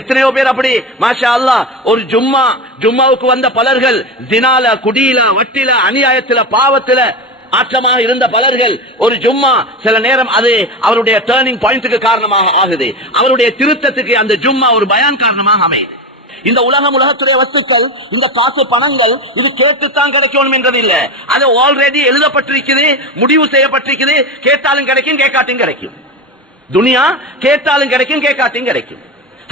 எத்தனையோ பேர் அப்படி மாஷா அல்லாஹ் ஒரு ஜும்மாவுக்கு வந்த பலர்கள் ஜினால, குடியில, வட்டில, அநியாயத்தில, பாவத்தில ஆற்றமாக இருந்த பலர்கள் ஒரு ஜும்மா சில நேரம் அது அவருடைய டர்னிங் பாயிண்ட்க்கு காரணமாக ஆகுது. அவருடைய திருத்தத்துக்கு அந்த ஜும்மா ஒரு பயான் காரணமாக அமையுது. இந்த உலகத்துடைய வஸ்துக்கள், இந்த காசு பணங்கள் இது கேட்டுத்தான் கிடைக்கணும் என்றது இல்ல. அது ஆல்ரெடி எழுதப்பட்டிருக்குது, முடிவு செய்யப்பட்டிருக்குது. கேட்டாலும் கிடைக்கும், கேட்காட்டும் கிடைக்கும். துனியா கேட்டாலும் கிடைக்கும், கேட்காட்டும் கிடைக்கும்.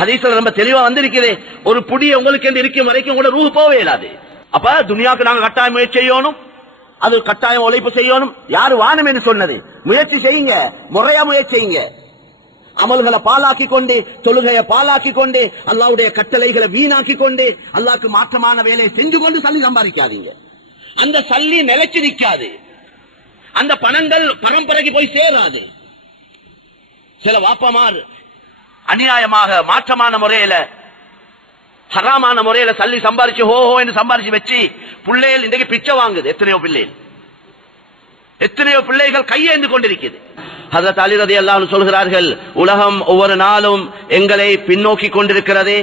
ஹதீஸ்ல ரொம்ப தெளிவா வந்திருக்குது. ஒரு புடி உங்களுக்கு என்று இருக்கும் வரைக்கும் கூட ரூஹ் போவே இல்லாது. அப்ப துனியாவுக்கு நாங்க கட்டாயம் முயற்சி செய்யணும், அது கட்டாயம் உழைப்பு செய்யணும். யாரு வானம் என்று சொன்னது? முயற்சி செய்யுங்க, முறையா முயற்சி செய்யுங்க. அமல்களை பாலாக்கி கொண்டு, தொழுகையை பாலாக்கி கொண்டு, அல்லாஹ்வுடைய கட்டளைகளை வீணாக்கி கொண்டு, அல்லாஹ்க்கு மாற்றமான வேலையை செஞ்சு கொண்டு சல்லி சம்பாதிக்காதீங்க. அந்த சல்லி நிலைச்சு நிற்காது, அந்த பணங்கள் பரம்பரைக்கு போய் சேராது. சில வாப்பமார் அநியாயமாக மாற்றமான முறையில, ஹராமான முறையில சல்லி சம்பாரிச்சு ஹோ என்று சம்பாரிச்சு வச்சு பிள்ளைகள் இன்றைக்கு பிச்சை வாங்குது. எத்தனையோ பிள்ளைகள் கையேந்து கொண்டிருக்கிறது. ஹஜ்ரத் அலி ரலியல்லாஹு அன்ஹு சொல்கிறார்கள், உலகம் ஒவ்வொரு நாளும் எங்களை பின்னோக்கி கொண்டிருக்கிறது,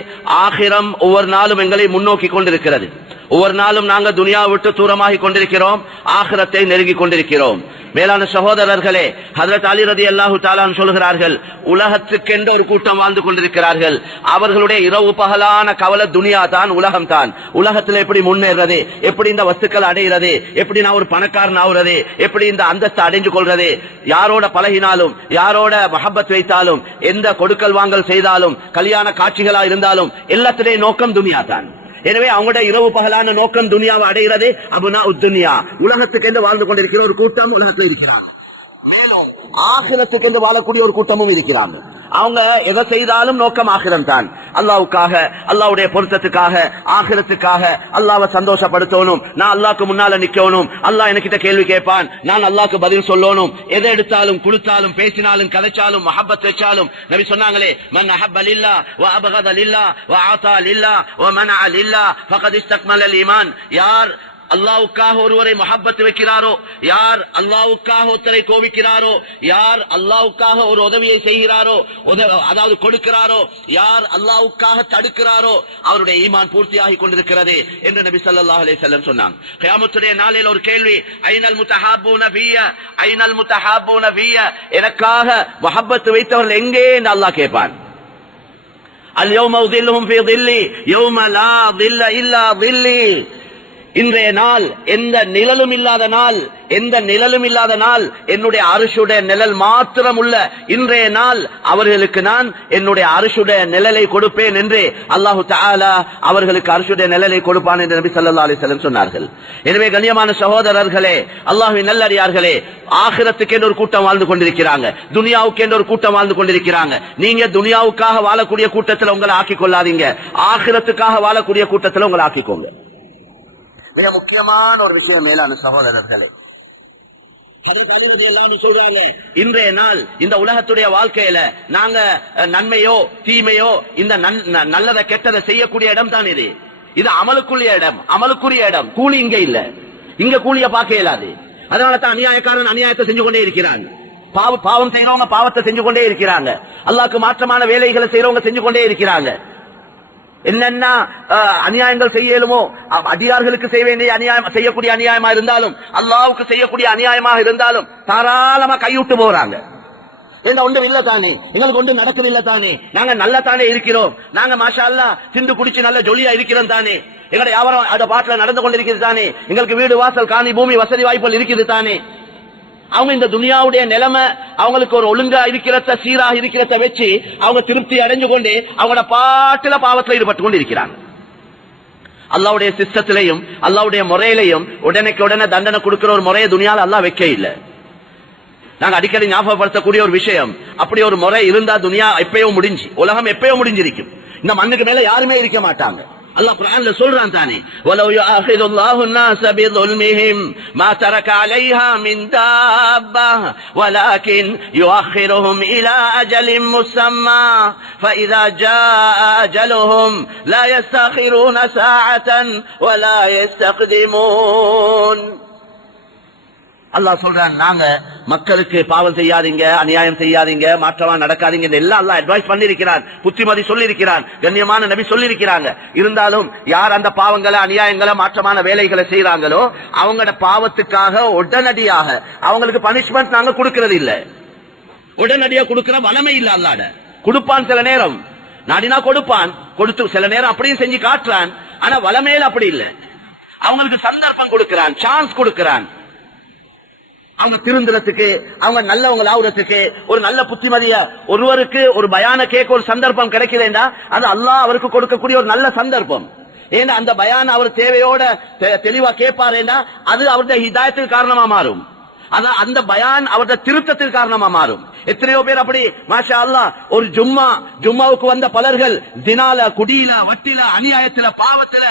ஆகிரம் ஒவ்வொரு நாளும் எங்களை முன்னோக்கி கொண்டிருக்கிறது. ஒவ்வொரு நாளும் நாங்கள் துனியா விட்டு தூரமாகி கொண்டிருக்கிறோம், ஆகிரத்தை நெருங்கி கொண்டிருக்கிறோம். மேலான சகோதரர்களே, ஹஜ்ரத் அலி ரலியல்லாஹு தஆலா சொல்கிறார்கள், உலகத்துக்கென்ற ஒரு கூட்டம் வாழ்ந்து கொண்டிருக்கிறார்கள். அவர்களுடைய இரவு பகலான கவலை துனியா தான், உலகம் தான். உலகத்தில் எப்படி முன்னேறது, எப்படி இந்த வஸ்துக்கள் அடைகிறது, எப்படி நான் ஒரு பணக்காரன் ஆகுறது, எப்படி இந்த அந்தஸ்து அடைஞ்சு கொள்றது, யாரோட பழகினாலும், யாரோட மஹப்பத் வைத்தாலும், எந்த கொடுக்கல் வாங்கல் செய்தாலும், கல்யாண காட்சிகளா இருந்தாலும் எல்லாத்திலே நோக்கம் துனியா தான். எனவே அவங்களுடைய இரவு பகலான நோக்கம் துனியாவை அடைகிறது. அபுனா உத்துனியா, உலகத்துக்கு என்று வாழ்ந்து கொண்டிருக்கிற ஒரு கூட்டம் உலகத்தில் இருக்கிறார். மேலும் ஆகிரத்துக்கு என்று வாழக்கூடிய ஒரு கூட்டமும் இருக்கிறாங்க. அவங்க எதை செய்தாலும் நோக்கம் ஆகிரம் தான். அல்லாஹ்வுக்காக, அல்லாஹ்வுடைய பொருத்தத்துக்காக, ஆகிரத்துக்காக அல்லாஹ்வை சந்தோஷப்படுத்தணும். நான் அல்லாஹ்க்கு முன்னால நிக்கணும், அல்லாஹ் என்கிட்ட கேள்வி கேட்பான், நான் அல்லாஹ்க்கு பதில் சொல்லணும். எதை எடுத்தாலும், குளுத்தாலும், பேசினாலும், கதைச்சாலும், மஹப்பத் வச்சாலும், நபி சொன்னாங்களே, மன் அஹப்ப லில்லாஹ் வ அபகத லில்லாஹ் வ ஆதா லில்லாஹ் வ மனஅ லில்லாஹ் ஃபகத் இஸ்தக்மலல் ஈமான். யார் அல்லாஹ்வுக்காக ஒருவரை மஹப்பத் வைக்கிறாரோ, யார் அல்லாஹ்வுக்காக ஒருத்தரை கோபிக்கிறாரோ, யார் அல்லாஹ்வுக்காக ஒரு உதவியை செய்கிறாரோ, அதாவது கொடுக்கிறாரோ, யார் அல்லாஹ்வுக்காக தடுக்கிறாரோ, அவருடைய ஈமான் பூர்த்தியாகி கொண்டிருக்கிறது என்று நபி ஸல்லல்லாஹு அலைஹி வஸல்லம் சொன்னாங்க. கியாமத்துடைய நாளில் ஒரு கேள்வி, ஐனல் முத்தஹாபூன ஃபிய, ஐனல் முத்தஹாபூன ஃபிய, எனக்காக மஹப்பத் வைத்தவர்கள் எங்கே என்று அல்லாஹ் கேட்பான். அல் யௌம உதில்லுஹும் ஃபீ தில்லி யௌம லா தில்ல இல்லா தில்லி. இன்றைய நாள் எந்த நிழலும் இல்லாத நாள், எந்த நிழலும் இல்லாத நாள், என்னுடைய அரிசுடைய நிழல் மாத்திரம் உள்ள இன்றைய நாள், அவர்களுக்கு நான் என்னுடைய அரிசுடைய நிழலை கொடுப்பேன் என்று அல்லாஹு தஆலா அவர்களுக்கு அரிசுடைய நிழலை கொடுப்பான் என்று நபி ஸல்லல்லாஹு அலைஹி வஸல்லம் சொன்னார்கள். எனவே கண்ணியமான சகோதரர்களே, அல்லாஹ்வின் நல்லடியார்களே, ஆகிரத்துக்கு என்று ஒரு கூட்டம் வாழ்ந்து கொண்டிருக்கிறாங்க, துனியாவுக்கு என்று ஒரு கூட்டம் வாழ்ந்து கொண்டிருக்கிறாங்க. நீங்க துனியாவுக்காக வாழக்கூடிய கூட்டத்தில் உங்களை ஆக்கிக் கொள்ளாதீங்க, ஆகிரத்துக்காக வாழக்கூடிய கூட்டத்தில் உங்களை ஆக்கிக்கோங்க. மிக முக்கியமான ஒரு விஷயம் மேலான சகோதரர்களே, சொல்றாங்க, இன்றைய நாள் இந்த உலகத்துடைய வாழ்க்கையில நாங்க நன்மையோ தீமையோ, இந்த நல்லதை கெட்டதை செய்யக்கூடிய இடம் தான் இது. இது அமலுக்குரிய இடம், அமலுக்குரிய இடம். கூலி இங்க இல்ல, இங்க கூலிய பார்க்க இயலாது. அதனால தான் அநியாயக்காரன் அநியாயத்தை செஞ்சு கொண்டே இருக்கிறாங்க, பாவம் செய்யறவங்க பாவத்தை செஞ்சு கொண்டே இருக்கிறாங்க, அல்லாஹ்க்கு மாற்றமான வேலைகளை செய்யறவங்க செஞ்சு கொண்டே இருக்கிறாங்க. என்னென்ன அநியாயங்கள் செய்யலுமோ, அடியார்களுக்கு செய்ய வேண்டிய அநியாயம், செய்யக்கூடிய அநியாயமா இருந்தாலும், அல்லாஹ்வுக்கு செய்யக்கூடிய அநியாயமாக இருந்தாலும் தாராளமா கைவிட்டு போறாங்க. என்ன ஒன்றும் இல்ல தானே, எங்களுக்கு ஒன்றும் நடக்குது இல்ல தானே, நாங்க நல்ல தானே இருக்கிறோம், நாங்க மாஷா அல்லாஹ் திண்டு குடிச்சு நல்ல ஜொலியா இருக்கிறோம் தானே, எங்களுடைய வியாபாரம் அந்த பாட்டில் நடந்து கொண்டிருக்கிறது தானே, எங்களுக்கு வீடு வாசல் காணி பூமி வசதி வாய்ப்புகள் இருக்குது தானே. அவங்க இந்த துனியாவுடைய நிலைமை அவங்களுக்கு ஒரு ஒழுங்கா இருக்கிறத, சீராக இருக்கிறத வச்சு அவங்க திருப்தி அடைஞ்சு கொண்டு அவங்களோட பாட்டுல பாவத்தில் ஈடுபட்டு கொண்டு இருக்கிறாங்க. அல்லாஹ்வுடைய சிஸ்டத்திலையும் அல்லாஹ்வுடைய முறையிலையும் உடனே தண்டனை கொடுக்கிற ஒரு முறையை துனியால அல்லாஹ் வைக்க இல்லை. நாங்க அடிக்கடி ஞாபகப்படுத்தக்கூடிய ஒரு விஷயம், அப்படி ஒரு முறை இருந்தா துனியா எப்பயோ முடிஞ்சு, உலகம் எப்பயோ முடிஞ்சிருக்கும். இந்த மண்ணுக்கு மேல யாருமே இருக்க மாட்டாங்க. அல்லாஹ் குர்ஆன்ல சொல்றான் தானே, வலவ் யுஆஹிதுல்லாஹு الناس بظلمهم ما ترك عليها من دابة ولكن يؤخرهم إلى أجل مسمى فإذا جاء أجلهم لا يستأخرون ساعة ولا يستقدمون. அல்லாஹ் சொல்றான், நாங்க மக்களுக்கு பாவம் செய்யாதீங்க, அநியாயம் செய்யாதீங்க, மாற்றமா நடக்காதீங்க எல்லாம் அல்லாஹ் அட்வைஸ் பண்ணிருக்கிறான், புத்திமதி சொல்லியிருக்கிறான், கண்ணியமான நபி சொல்லியிருக்கிறாங்க. இருந்தாலும் யார் அந்த பாவங்களை, அநியாயங்களை, மாற்றமான வேலைகளை செய்யறாங்களோ அவங்களோட பாவத்துக்காக உடனடியாக அவங்களுக்கு பனிஷ்மெண்ட் நாங்க கொடுக்கறது இல்ல. உடனடியாக கொடுக்கிற வளமை இல்ல. அல்லாஹ் கொடுப்பான், சில நேரம் நாடினா கொடுப்பான், கொடுத்து சில நேரம் அப்படியும் செஞ்சு காட்டுறான். ஆனா வளமையில அப்படி இல்லை. அவங்களுக்கு சந்தர்ப்பம் கொடுக்கிறான், சான்ஸ் கொடுக்கிறான். அவங்க திருந்துறதுக்கு, அவங்க நல்லவங்க ஆகுறதுக்கு, ஒரு நல்ல புத்திமதிய ஒருவருக்கு ஒரு பயான கேட்க ஒரு சந்தர்ப்பம் கிடைக்கிறேன்டா அது அல்லாஹ் அவருக்கு கொடுக்கக்கூடிய ஒரு நல்ல சந்தர்ப்பம். ஏன்னா அந்த பயான அவர் தேவையோட தெளிவா கேட்பாருன்னா அது அவருடைய ஹிதாயத்துக்கு காரணமா மாறும். அதான் அந்த பயான் அவருடைய திருத்தத்துக்கு காரணமா மாறும். எத்தனையோ பேர் அப்படி மாஷா அல்லாஹ் ஒரு ஜும்மாவுக்கு வந்த பலர்கள் தினால, குடியில, வட்டில, அநியாயத்தில, பாவத்தில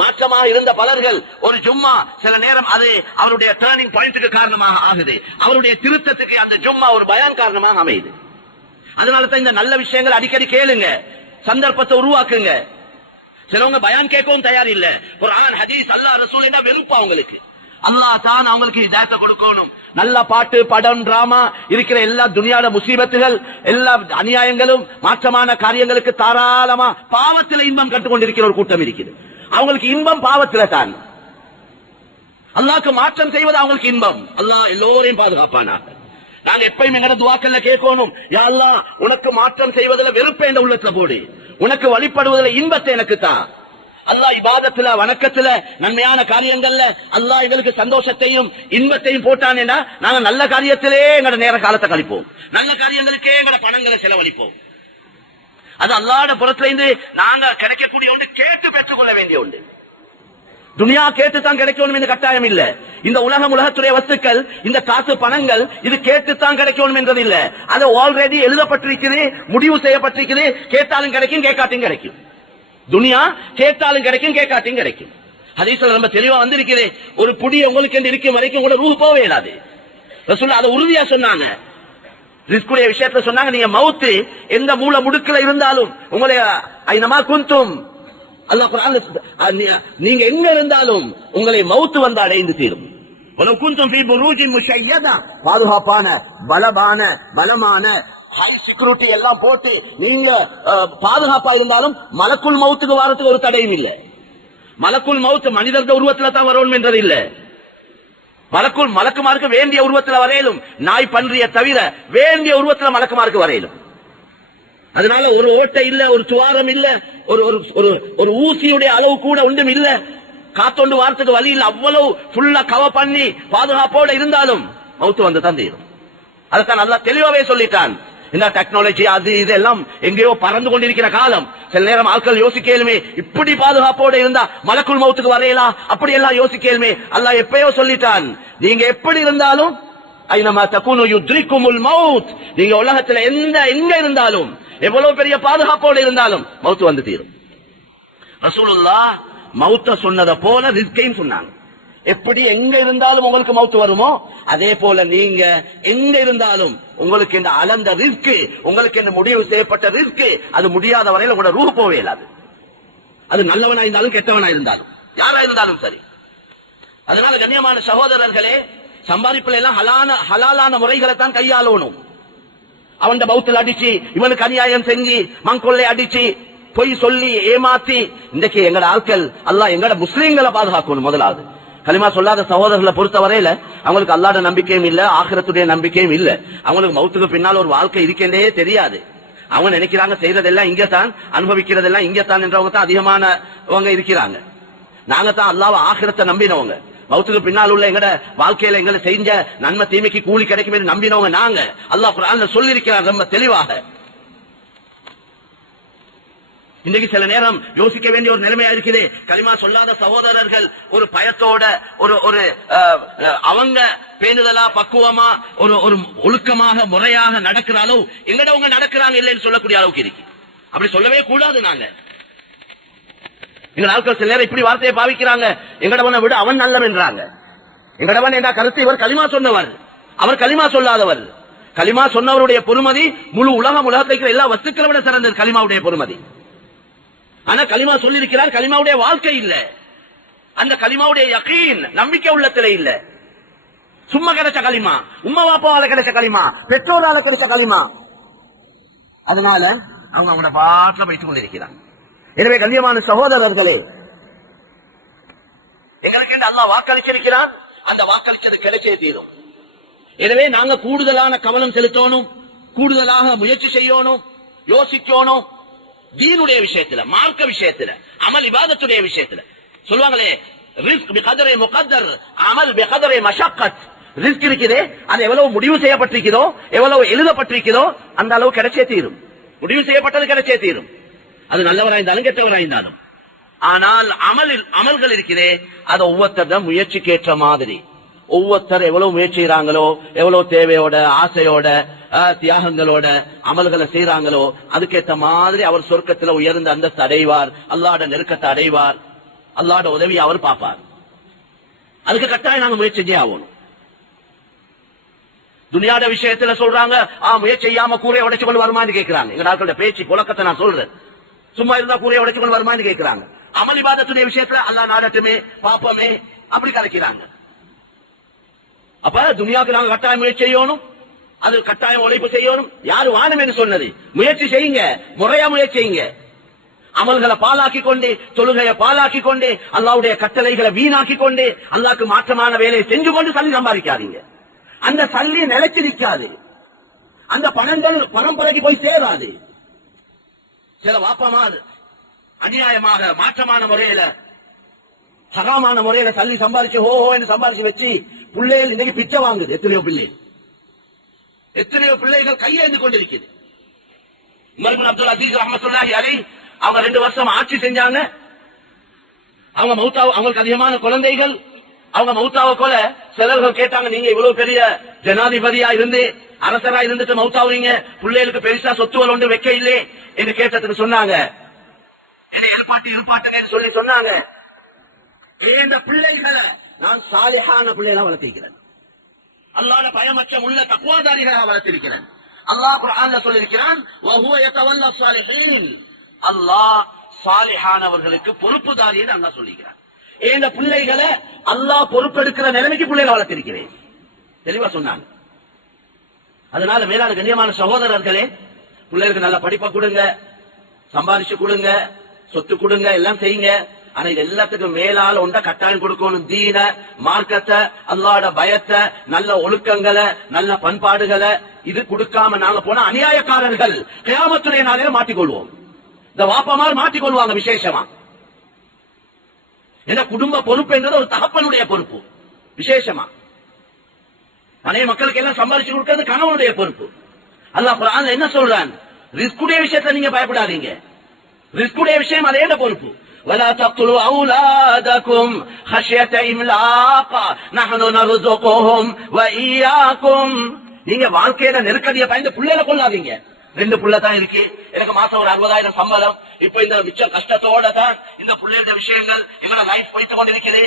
மாற்றமாக இருந்த பலர்கள் ஒரு ஜும்மா சில நேரம் அது அவருடைய டர்னிங் பாயிண்ட்டுக்கு காரணமாக ஆகுது. அவருடைய திருத்தத்துக்கு அந்த ஜும்மா ஒரு பயான் காரணமாக அமையுது. அதனால தான் இந்த நல்ல விஷயங்கள் அடிக்கடி கேளுங்க, சந்தர்ப்பத்தை உருவாக்குங்க. சிலவங்க பயான் கேட்கவும் தயார் இல்ல. குர்ஆன், ஹதீஸ், அல்லாஹ், ரசூல் என்ன வெறுப்பா அவங்களுக்கு. அல்லாஹ் தான் அவங்களுக்கு ஹிதாயத்தை கொடுக்கணும். நல்ல பாட்டு, படம், டிராமா இருக்கிற எல்லா துனியாட முசீபத்துகள், எல்லா அநியாயங்களும், மாற்றமான காரியங்களுக்கு தாராளமா பாவத்தில் இன்பம் கட்டுக்கொண்டிருக்கிற ஒரு கூட்டம் இருக்குது. அவங்களுக்கு இன்பம் பாவத்தில தான். அல்லாஹ்க்கு மாற்றம் செய்வது அவங்களுக்கு இன்பம். அல்லாஹ் எல்லோரையும் பாதுகாப்பானா. நாங்க எப்பயும் எங்கட துஆக்கள்ல கேட்கணும், யா அல்லாஹ் உனக்கு மாற்றம் செய்வதில் வெறுப்பை என்ற உள்ளத்துல போடு, உனக்கு வழிபடுவதில் இன்பத்தை எனக்கு தான். அல்லாஹ் இபாதத்துல, வணக்கத்துல, நன்மையான காரியங்கள்ல அல்லாஹ் எங்களுக்கு சந்தோஷத்தையும் இன்பத்தையும் போட்டானேன்னா நாங்க நல்ல காரியத்திலே எங்கட நேர காலத்தை கழிப்போம், நல்ல காரியங்களுக்கே எங்கட பணங்களை செலவழிப்போம். அது அல்லாஹ்வுடைய புறத்திலிருந்து நாங்க கிடைக்கக்கூடிய ஒன்று, கேட்டு பெற்றுக்கொள்ள வேண்டிய ஒன்று. துனியா கேட்டுத்தான் கிடைக்கணும் என்று கட்டாயம் இல்ல. இந்த உலகத்துடைய வஸ்துக்கள், இந்த காசு பணங்கள் இது கேட்டுத்தான் கிடைக்கணும் என்றது இல்ல. அது ஆல்ரெடி எழுதப்பட்டிருக்குது, முடிவு செய்யப்பட்டிருக்குது. கேட்டாலும் கிடைக்கும், கேட்காட்டும் கிடைக்கும். துனியா கேட்டாலும் கிடைக்கும், கேட்காட்டும் கிடைக்கும். ஹதீஸ்ல ரொம்ப தெளிவா வந்திருக்குது, ஒரு புடி உங்களுக்கு என்று இருக்கும் வரைக்கும் கூட ரூஹ் போவே இல்லாது. ரசூலுல்லாஹ் அதை உறுதியா சொன்னாங்க. ரிஸ்குடைய விஷயத்துல சொன்னாங்க, நீங்க மவுத்து எந்த மூல முடுக்கல இருந்தாலும் உங்களை ஐனமா குந்தும், அல்லாஹ் குர்ஆன்ல நீங்க எங்க இருந்தாலும் உங்களை மவுத்து வந்து அடைந்து தீரும். வலவ் குந்தும் ஃபீ புரூஜின் முஷய்யதா, பாதுகாப்பான பலமான ஹை செக்யூரிட்டி எல்லாம் போட்டு நீங்க பாதுகாப்பா இருந்தாலும் மலக்குல் மவுத்துக்கு வாரத்துக்கு ஒரு தடையும் இல்லை. மலக்குல் மவுத் மனிதர்கள் உருவத்துல தான் வரணும் என்றது இல்ல. மலக்குமாருக்கு வேண்டிய உருவத்தில் வரையிலும், நாய் பன்றிய தவிர வேண்டிய உருவத்தில் மலக்குமாருக்கு வரையிலும். அதனால ஒரு ஓட்டை இல்ல, ஒரு துவாரம் இல்ல, ஒரு ஊசியுடைய அளவு கூட ஒன்றும் இல்ல. காத்தொண்டு வாரத்துக்கு வழி இல்ல. அவ்வளவு ஃபுல்லா கவர் பண்ணி பாதுகாப்போட இருந்தாலும் மவுத்து வந்து தான் தீரும். அதுதான் அல்லாஹ் தெளிவாவே சொல்லிட்டான். இந்த டெக்னாலஜி அது இதெல்லாம் எங்கேயோ பறந்து கொண்டிருக்கிற காலம். சில நேரம் ஆட்கள் யோசிக்கலுமே, இப்படி பாதுகாப்போட இருந்தா மலக்குள் மவுத்துக்கு வரையலாம், அப்படி எல்லாம் யோசிக்கலுமே. அல்லாஹ் எப்பயோ சொல்லிட்டான், நீங்க எப்படி இருந்தாலும் ஐனமா தகுனு யுத்ரிகுமுல் மவுத், நீங்க உலகத்துல எங்க இருந்தாலும், எவ்வளவு பெரிய பாதுகாப்போட இருந்தாலும் மவுத்து வந்து தீரும். ரசூலுல்லாஹ் மவுத்த சொன்னதை போல ரிஸ்கையும் சொன்னாங்க. எப்படி எங்க இருந்தாலும் உங்களுக்கு மவுத்து வருமோ அதே போல நீங்க எங்க இருந்தாலும் உங்களுக்கு இந்த அளந்த ரிஸ்க், உங்களுக்கு இந்த முடிவு செய்யப்பட்ட ரிஸ்க், அது முடியாத வரையில் உங்களோட ரூஹ் போவே இல்லாது. அது நல்லவனா இருந்தாலும் கெட்டவனா இருந்தாலும் யாரா இருந்தாலும் சரி. அதனால கண்ணியமான சகோதரர்களே, சம்பாதிப்புல எல்லாம் ஹலாலான முறைகளை தான் கையாளணும். அவன் பௌத்தில் அடிச்சு, இவனுக்கு அநியாயம் செஞ்சு, மங்கொள்ளை அடிச்சு, பொய் சொல்லி ஏமாத்தி, இன்றைக்கு எங்கட ஆட்கள் அல்லாஹ் எங்கட முஸ்லீம்களை பாதுகாக்கணும். முதலாவது கலிமா சொல்லாத சகோதரர்களை பொறுத்த வரையில அவங்களுக்கு அல்லாஹ்வுடைய நம்பிக்கையும் இல்ல, ஆகிரத்துடைய நம்பிக்கையும் இல்ல. அவங்களுக்கு மௌத்துக்கு பின்னால் ஒரு வாழ்க்கை இருக்கே தெரியாது. அவங்க நினைக்கிறாங்க செய்யறதெல்லாம் இங்கத்தான், அனுபவிக்கிறதெல்லாம் இங்கத்தான் என்றவங்க தான் அதிகமானவங்க இருக்கிறாங்க. நாங்க தான் அல்லாஹ்வை ஆகிரத்தை நம்பினவங்க. மௌத்துக்கு பின்னால் உள்ள எங்கட வாழ்க்கையில எங்களை செஞ்ச நன்மை தீமைக்கு கூலி கிடைக்கும் என்று நம்பினவங்க நாங்க. அல்லாஹ் குர்ஆன்ல சொல்லி இருக்கிறார் ரொம்ப தெளிவாக. இன்றைக்கு சில நேரம் யோசிக்க வேண்டிய ஒரு நிலைமையா இருக்குது. கலிமா சொல்லாத சகோதரர்கள் ஒரு பயத்தோட ஒரு அவங்க பேணுதலா பக்குவமா ஒரு ஒழுக்கமாக முறையாக நடக்கிற அளவு எங்கடவங்க நடக்கிறாங்க இல்லைன்னு சொல்லக்கூடிய அளவுக்கு இருக்கு. அப்படி சொல்லவே கூடாது. நாங்க எங்க ஆட்கள் சில நேரம் இப்படி வார்த்தையை பாவிக்கிறாங்க, எங்கடவனை விட அவன் நல்லவன்றாங்க. எங்கடவன் என்ற கருத்து இவர் கலிமா சொன்னவர், அவர் கலிமா சொல்லாதவர். கலிமா சொன்னவருடைய பொறுமதி முழு உலகத்தை இருக்கிற எல்லா வஸ்துக்களை விட சிறந்தது கலிமாவுடைய பொறுமதி. ஆனா கலிமா சொல்லி இருக்கிறார், கலிமாவுடைய வாழ்க்கை இல்ல, அந்த கலிமாவுடைய யகீன் நம்பிக்கை உள்ளத்திலே இல்ல. சும்மா கிடைச்ச களிமா, உம்மா வாப்பாவால கிடைச்ச களிமா, பெற்றோரால கிடைச்ச களிமா. அதனால அவங்க அவங்களோட பாட்டில் வைத்துக் கொண்டிருக்கிறாங்க. எனவே கண்ணியமான சகோதரர்களே, எங்களுக்கு அல்லாஹ் வாக்களிச்சிருக்கிறான், அந்த வாக்களிச்சது கிடைச்சே தீரும். எனவே நாங்க கூடுதலான கவனம் செலுத்தணும், கூடுதலாக முயற்சி செய்யணும், யோசிக்கணும். தீனுடைய விஷயத்துல, மார்க்க விஷயத்துல, அமல் இபாதத்துடைய விஷயத்துல சொல்லுவாங்களே, ரிஸ்க் பிகதரே முகத்தர், அமல் பிகதரே மஷக்கத். ரிஸ்க் இருக்குதே, அது எவ்வளவு முடிவு செய்யப்பட்டிருக்கிறதோ, எவ்வளவு எழுதப்பட்டிருக்கிறதோ அந்த அளவு கிடைச்சே தீரும். முடிவு செய்யப்பட்டது கிடைச்சே தீரும். அது நல்லவராயிருந்தாலும் கெட்டவராயிருந்தாலும். ஆனால் அமல்கள் இருக்கிறே, அது ஒவ்வொருத்தர் முயற்சிக்கேற்ற மாதிரி. ஒவ்வொருத்தர் எவ்வளவு முயற்சிறாங்களோ, எவ்வளவு தேவையோட, ஆசையோட, தியாகங்களோட அமல்களை செய்யறாங்களோ, அதுக்கேற்ற மாதிரி அவர் சொர்க்கத்தில் உயர்ந்த அந்தஸ்து அடைவார், அல்லாஹ்வுடைய நெருக்கத்தை அடைவார், அல்லாஹ்வுடைய உதவியை அவர் பார்ப்பார். அதுக்கு கட்டாயம் நாங்க முயற்சி செஞ்சே ஆகணும். துனியாட விஷயத்துல சொல்றாங்க, முயற்சி செய்யாம கூரையை உடைச்சு கொண்டு வருமானு கேட்கிறாங்க. எங்க நாட்களோட பேச்சு புழக்கத்தை நான் சொல்றேன். சும்மா இருந்தா கூரையை உடைச்சு கொண்டு வருமானு கேட்கிறாங்க. அமல் இபாதத்துடைய விஷயத்துல அல்லாஹ் நாடட்டுமே, பாப்பமே, அப்படி கலைக்கிறாங்க. அப்ப துனியாவுக்கு நாங்க கட்டாயம் முயற்சி செய்யணும், அது கட்டாயம் உழைப்பு செய்யணும். யாரு வானம் என்று சொன்னது? முயற்சி செய்யுங்க, முறையா முயற்சி செய்யுங்க. அமல்களை பாலாக்கி கொண்டு, தொழுகையை பாலாக்கி கொண்டு, அல்லாஹ்வுடைய கட்டளைகளை வீணாக்கி கொண்டு, அல்லாஹ்க்கு மாற்றமான வேலையை செஞ்சு கொண்டு சல்லி சம்பாதிக்காதீங்க. அந்த சல்லி நிலைச்சு நிற்காது, அந்த பணங்கள் பரம்பரைக்கு போய் சேராது. சில வாப்பமார் அநியாயமாக மாற்றமான முறையில, ஹராமான முறையில சல்லி சம்பாதிச்சு என்று சம்பாதிச்சு வச்சு பிள்ளைகள் இன்னைக்கு பிச்சை வாங்குது. எத்தனையோ பிள்ளைகள் கையேந்து கொண்டிருக்குது. உமர் இப்னு அப்துல் அசீஸ் ரஹ்மத்துல்லாஹி அலைஹி அவங்க 2 வருஷம் ஆட்சி செஞ்சாங்க. அவங்க மௌத்தாவ, அவங்களுக்கு அதிகமான குழந்தைகள். அவங்க மௌத்தாவ போல சிலர்கள் கேட்டாங்க, நீங்க இவ்வளவு பெரிய ஜனாதிபதியா இருந்து, அரசரா இருந்துட்டு மௌத்தாவீங்க, பிள்ளைகளுக்கு பெருசா சொத்துவல் ஒன்று வைக்க இல்லே என்று கேட்டதுக்கு சொன்னாங்க, சொல்லி சொன்னாங்க, இந்த பிள்ளைகளை நான் சாலிஹான பிள்ளைகளை வளர்த்திருக்கிறேன், அல்லாஹ்வுடைய பயமற்ற உள்ள தக்வாதாரிகளாக வளர்த்திருக்கிறேன். அல்லாஹ் குர்ஆன்ல சொல்லியிருக்கிறான், வஹுவ யதவல்லா ஸாலிஹீன், அல்லாஹ் சாலிஹானவர்களுக்கு பொறுப்புதாரி என்று அல்லாஹ் சொல்லிக்கிறான். இந்த பிள்ளைகளை அல்லாஹ் பொறுப்பெடுக்கிற நிலைமைக்கு பிள்ளைகளை வளர்த்திருக்கிறேன் தெளிவா சொன்னாங்க. அதனால மேலான கண்ணியமான சகோதரர்களே, பிள்ளைகளுக்கு நல்ல படிப்பை கொடுங்க, சம்பாதிச்சு கொடுங்க, சொத்து கொடுங்க, எல்லாம் செய்யுங்க. ஆனா இது எல்லாத்துக்கும் மேலால ஒன்றை கட்டாயம் கொடுக்கணும். தீன, மார்க்கத்தை, அல்லாஹ்வுடைய பயத்தை, நல்ல ஒழுக்கங்களை, நல்ல பண்பாடுகளை. இது கொடுக்காம நாங்க போனா அநியாயக்காரர்கள் கியாமத்துடைய நாளில மாட்டிக்கொள்வோம். இந்த வாப்பமார் மாட்டிக்கொள்வாங்க விசேஷமா. ஏன்னா குடும்ப பொறுப்பு என்றது ஒரு தகப்பனுடைய பொறுப்பு. விசேஷமா அனைத்து மக்களுக்கு எல்லாம் சம்பாதிச்சு கொடுக்கிறது கணவனுடைய பொறுப்பு. அல்லாஹ் குர்ஆன்ல என்ன சொல்றான்? ரிஸ்குடைய விஷயத்துல நீங்க பயப்படாதீங்க. ரிஸ்குடைய விஷயம் அதே பொறுப்பு. ولا تقتلوا أولادكم خشية إملاق نحن نرزقهم وإياكم. நீங்க வாழ்க்கையில நெருக்கடியை பயந்து பிள்ளைகளை கொள்ளாதீங்க. 2 பிள்ளை தான் இருக்கு, எனக்கு மாசம் ஒரு 60,000 சம்பளம், இப்ப இந்த மிச்சம் கஷ்டத்தோட தான் இந்த பிள்ளையோட விஷயங்கள் எங்களோட லைஃப் போயிட்டு கொண்டிருக்கிறது.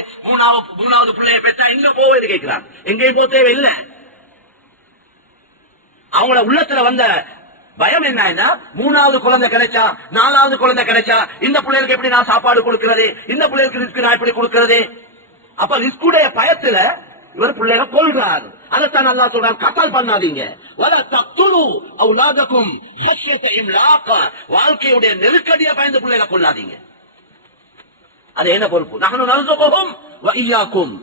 மூணாவது பிள்ளைய பெற்றா எங்க போவது கேட்கிறான். எங்கேயும் போக தேவையில்லை. அவங்களோட உள்ளத்துல வந்த பயம் என்ன? 3வது குழந்தை கிடைச்சா, 4வது குழந்தை கிடைச்சா இந்த பிள்ளைகளுக்கு எப்படி நான் சாப்பாடு கொடுக்கிறது, இந்த பிள்ளைகளுக்கு ரிஸ்க் நான் எப்படி கொடுக்கிறது? அப்ப ரிஸ்குடைய பயத்துல இவர் பிள்ளைகளை கொள்றாரு. அதைத்தான் அல்லாஹ் சொல்றான், கத்தல் பண்ணாதீங்க. வல தக்துலு அவுலாதகும் ஹஷ்யத இம்லாக, வாழ்க்கையுடைய நெருக்கடியை பயந்து பிள்ளைகளை கொள்ளாதீங்க. அது என்ன பொறுப்பு? நஹ்னு நர்ஸுகுஹும் வ இய்யாக்கும்.